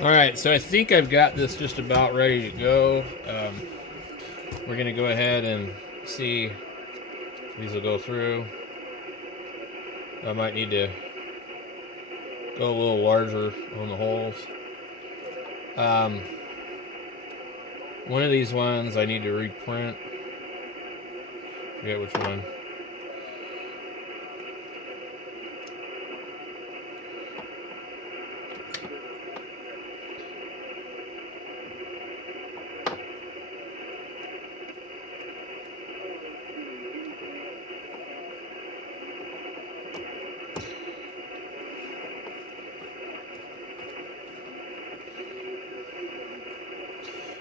Alright, so I think I've got this just about ready to go. We're going to go ahead and see if these will go through. I might need to go a little larger on the holes. One of these ones I need to reprint. Forget which one.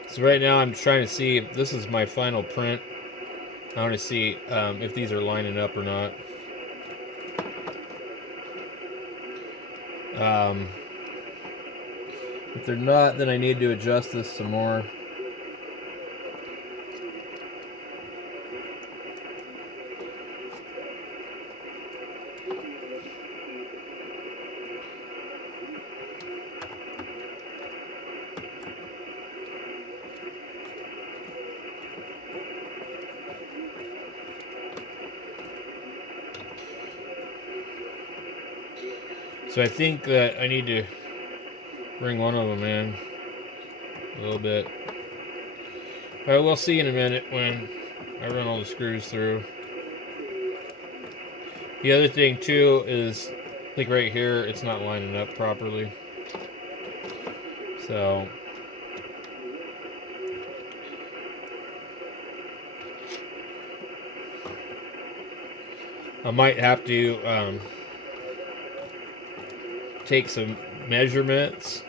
So right now I'm trying to see if this is my final print. I want to see if these are lining up or not. If they're not, then I need to adjust this some more. So I think that I need to bring one of them in a little bit. But we'll see in a minute when I run all the screws through. The other thing too is, like right here, it's not lining up properly. So I might have to take some measurements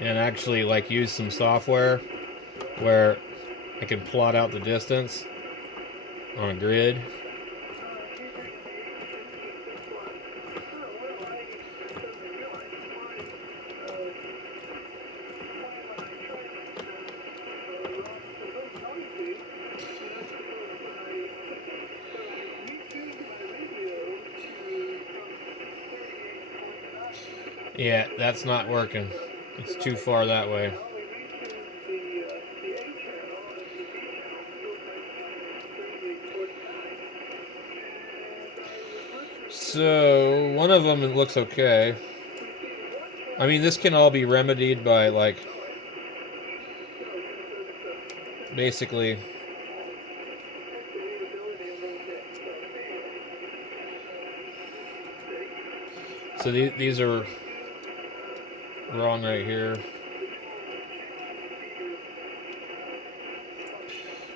and actually like use some software where I can plot out the distance on a grid. Yeah, that's not working. It's too far that way. So, one of them it looks okay. I mean, this can all be remedied by, like, basically... So these are wrong right here.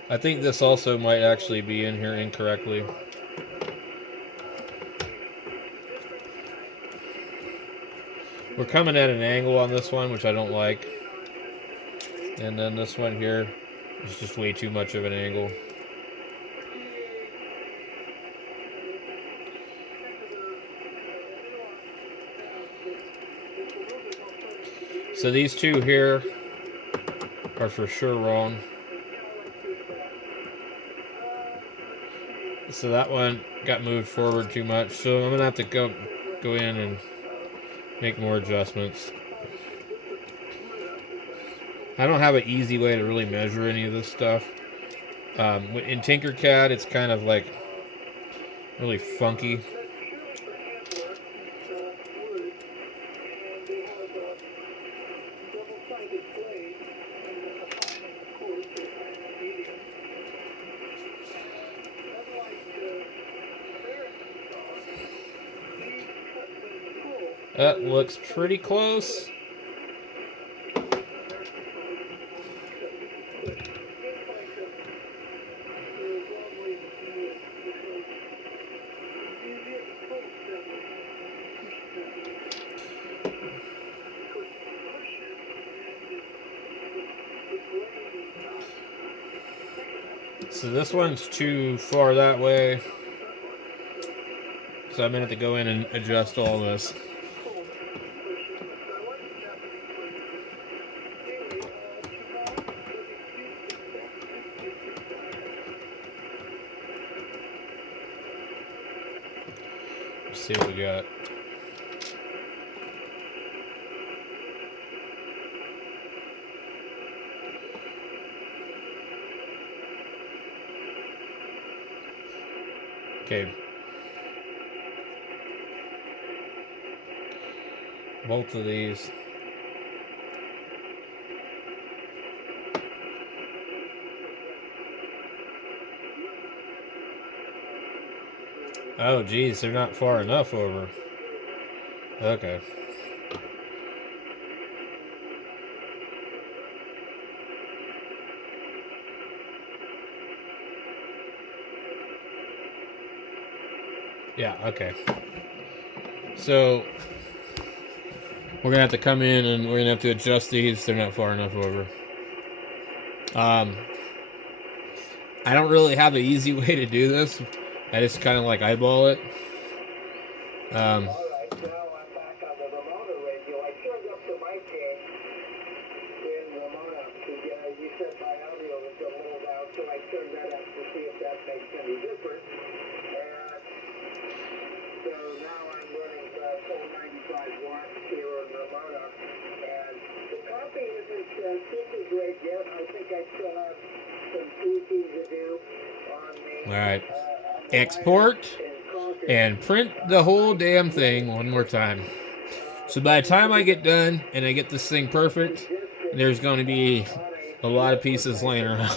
I think this also might actually be in here incorrectly. We're coming at an angle on this one, which I don't like. And then this one here is just way too much of an angle. So these two here are for sure wrong. So that one got moved forward too much. So I'm gonna have to go in and make more adjustments. I don't have an easy way to really measure any of this stuff. In Tinkercad, it's kind of like really funky. That looks pretty close. So this one's too far that way. So I'm going to have to go in and adjust all this. Let's see what we got. Okay. Both of these. Oh, geez, they're not far enough over. Okay. Yeah, okay. So, we're going to have to come in and we're going to have to adjust these. They're not far enough over. I don't really have an easy way to do this. I just kind of like eyeball it. All right, now I'm back on the Ramona radio. I turned up the mic gain in Ramona. You said my audio was a little loud, so I turned that up to see if that makes any difference. And so now I'm running full 95 watts here in Ramona. And the copy isn't super great yet. I think I still have some tweaking to do on the... All right. Export and print the whole damn thing one more time. So by the time I get done and I get this thing perfect, there's going to be a lot of pieces laying around.